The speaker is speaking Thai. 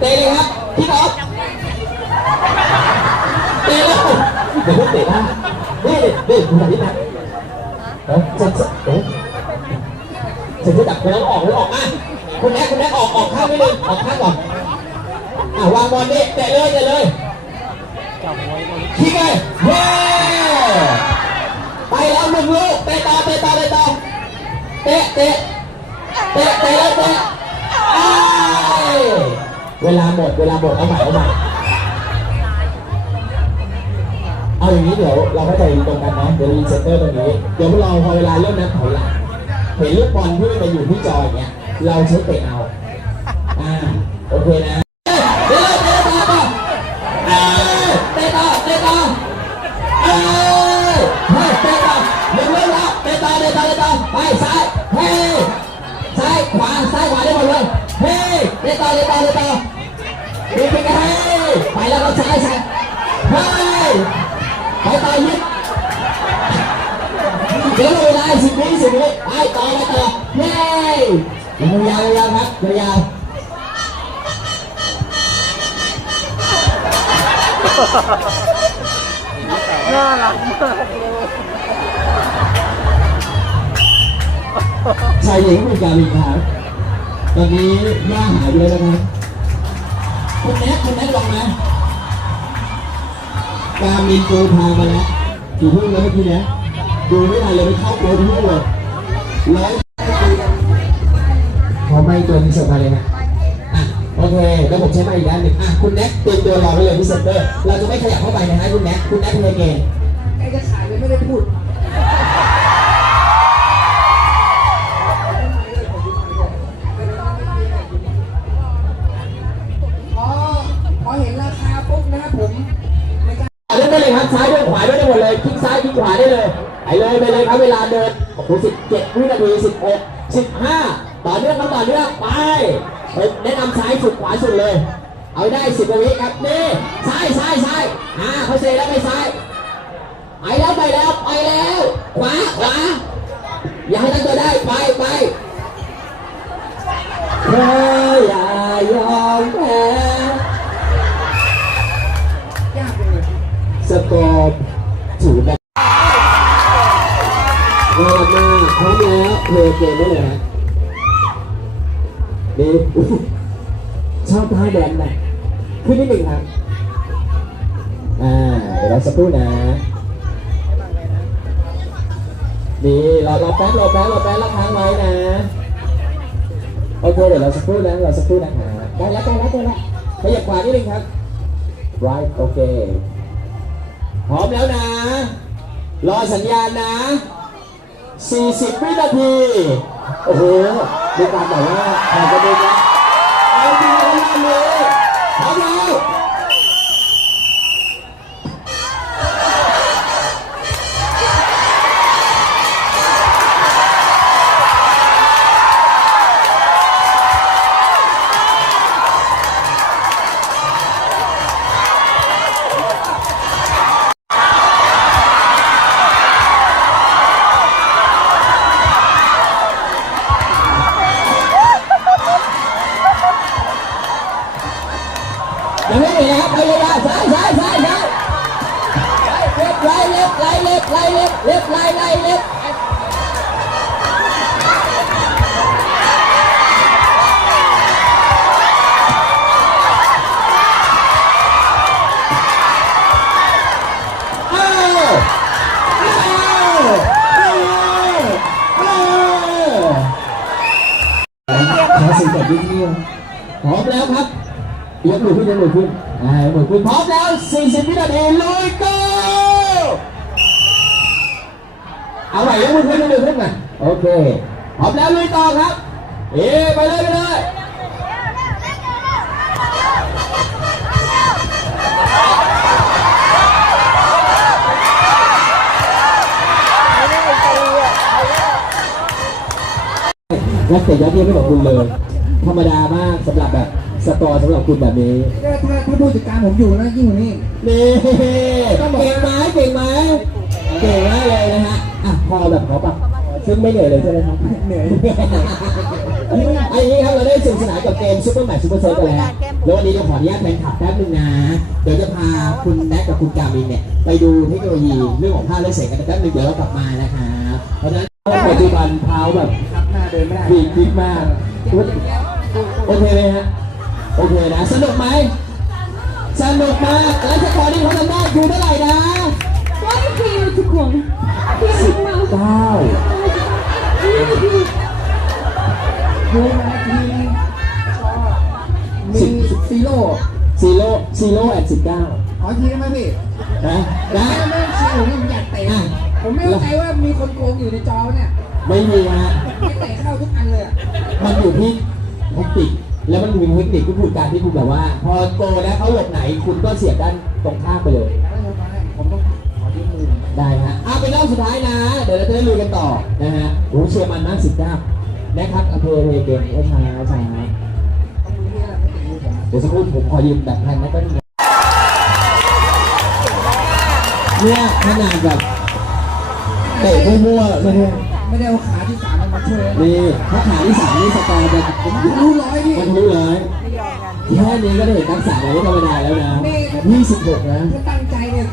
เตะเลยครับพี่อ๊อฟเตะแล้วเดี๋ยวพวกเตะบ้างนี่นี่คุณแบบนี้นะเออจะจะเอ๊ะจะจะดับไปแล้วออกหรือออกมาคุณแม่คุณแม่ออกออกข้างไม่เลยออกข้างก่อนอะวางบอลนี่เตะเลยเตะเลยคิกเลยเฮ้ไปแล้วหนึ่งลูกเตะต่อเตะต่อเตะต่อเตะเตะเตะเตะแล้วเตะอ้าย เวลาหมดเวลาหมดเอาใหม่เอาใหม่เอาอย่างนี้เดี๋ยวเราเข้าใจตรงกันนะเดี๋ยวรีเซ็ตเตอร์ตรงนี้เดี๋ยวเราพอเวลาเริ่มนับถอยหลังเห็นลูกบอลที่มันอยู่ที่จออย่างเงี้ยเราใช้เตะเอาอ่าโอเคนะเดี๋ยวเราเตะต่อต่อเอ้ยเตะต่อเตะต่อเอ้ยเฮ้ยเตะต่อหนึ่งเรื่องแล้วเตะต่อเตะต่อเตะต่อไปซ้ายเฮ้ซ้ายขวาซ้ายขวาได้หมดเลยเฮ้เตะต่อเตะต่อเตะต่อ ดีไปกันเฮ้ยไปแล้วก็ซ้ายซ้ายเฮ้ยไปต่อยิงเดี๋ยวเราได้สิบวิสิบวิไปต่อไปต่อเย้ยาวยาวๆครับยาวน่ารักมากชายหญิงมีการมีครับตอนนี้ย่าหายไปแล้วนะครับ คุณแน็กคุณแน็กลงนะการมินปูทามาแล้วกี่ทุ่มแล้วเมื่อกี้นี้ยดูไม่ทันเลยไปเข้าโกลทุ่มเลยร้อยขอไม่ตัวนี้เสร็จมาเลยนะอะโอเคแล้วผมใช้ไม้อีกด้านหนึ่งอะคุณแน็กเตรียมตัวรอไว้เลยพี่เซนเตอร์เราจะไม่ขยับเข้าไปนะฮะคุณแน็กคุณแน็กเพลย์เกมใกล้จะขายเลยไม่ได้พูด ได้เลยครับซ้ายด้วยขวาด้วยได้หมดเลยคลิกซ้ายคลิกขวาได้เลยไปเลยไปเลยครับเวลาเดินโอ้โหสิบเจ็ดวินาทีสิบหกสิบห้าต่อเนื่องครับต่อเนื่องไปแนะนำซ้ายสุดขวาสุดเลย เอาได้สิบกว่าวิครับนี่ซ้ายซ้ายซ้ายอ่าเขาเซแล้วไปซ้ายไปแล้วไปแล้วไปแล้ว กอร์ถูกแบบน่ารักมากพร้อมแล้วเพลย์เกมได้เลยฮะนี่ชอบท่าแดนนะขึ้นนิดหนึ่งครับอ่าเดี๋ยวเราสักครู่นะนี่รอรอแป๊บรอแป๊บรอแป๊บแล้วค้างไว้นะโอเคเดี๋ยวเราสักครู่นะเราสักครู่นะฮะได้แล้วได้แล้วได้แล้วขยับขวานิดนึงครับ right โอเค พร้อมแล้วนะ รอสัญญาณนะ 40 วินาที โอ้โหมีการบอกว่าแข่งกันเลยนะเอาจริงแล้วนะเลยพร้อมแล้ว ยังไม่เหนื่อยนะครับไปเลยนะซ้ายซ้ายซ้ายซ้ายเล็บไล่เล็บไล่เล็บไล่เล็บเล็บไล่ไล่เล็บอ้าวอ้าวอ้าวอ้าวขอสิ่งแบบนี้พร้อมแล้วครับ ยกมือขึ้นยกมือขึ้นอ่ายกมือขึ้นพร้อมแล้ว 40 วินาทีลุยโกเอาใหม่ยกมือขึ้นยกมือขึ้นมาโอเคพร้อมแล้วลุยต่อครับเอ๊ไปเลยไปเลยนักเตะยอดเยี่ยมไม่ของคุณเลย ธรรมดามากสำหรับแบบ สกอร์สำหรับคุณแบบนี้ถ้าถ้าถ้าผู้จัดการผมอยู่นะยิ่งกว่านี้นี่เก่งไหมเก่งไหมเก่งมากเลยนะฮะอะพอแบบเขาปะซึ่งไม่เหนื่อยเลยใช่ไหมครับเหนื่อยอันนี้ครับเราได้สนุกสนานกับเกมซุปเปอร์แมตช์ซุปเปอร์เซิร์ฟไปแล้วแล้ววันนี้เราขออนุญาตแฟนคลับแป๊บนึงนะเดี๋ยวจะพาคุณแม็กกับคุณกามินเนี่ยไปดูเทคโนโลยีเรื่องของภาพและเสียงกันแป๊บนึงเดี๋ยวเรากลับมานะครับเพราะฉะนั้นปัจจุบันเท้าแบบครับหน้าเดินไม่ได้บีบคิดมากโอเคไหมฮะ โอเคนะ สนุกไหม สนุกมากแล้วสกอร์ที่เขาทำได้คือเท่าไหร่นะว่าพี่ทุกคนพี่ทุกคนเก้าดูนาทีมีซีโร่ซีโร่ซีโร่แอนสิบเก้าขออีกทีได้ไหมพี่นะนะไม่ไม่เชียร์ผมผมอยากเตะผมไม่เข้าใจว่ามีคนโกงอยู่ในจอเนี่ย ไม่มีฮะไม่เตะเข้าทุกอันเลยอะมันอยู่ที่เทคนิค แล้วมันมีเทคนิคที่คุณการที่คุณแบบว่า พอโกแล้วเขาหลบไหนคุณก็เสียบด้านตรงข้ามไปเลยแล้วเราไปผมต้องขอที่มือได้ฮะอะเป็นรอบสุดท้ายนะ เดี๋ยวเราจะได้ลุยกันต่อนะฮะโอ้เชียร์มันมากสิบเก้านะครับอำเภอเพเกมโอ้ช้าชาเดี๋ยวสักครู่ผมขอยืมแบบแทนนะก็นี่เนี่ยขนาดแบบเตะมั่วๆเลย ไม่ได้เอาขาที่สามมันมาช่วยนะนี่ถ้าขาที่สามนี่สกอร์จะผมรู้ร้อยพี่มันรู้เลยแค่นี้ก็ได้เห็นทักษะเราไม่ธรรมดาแล้วนะ26นะ ถ้าตั้งใจเนี่ย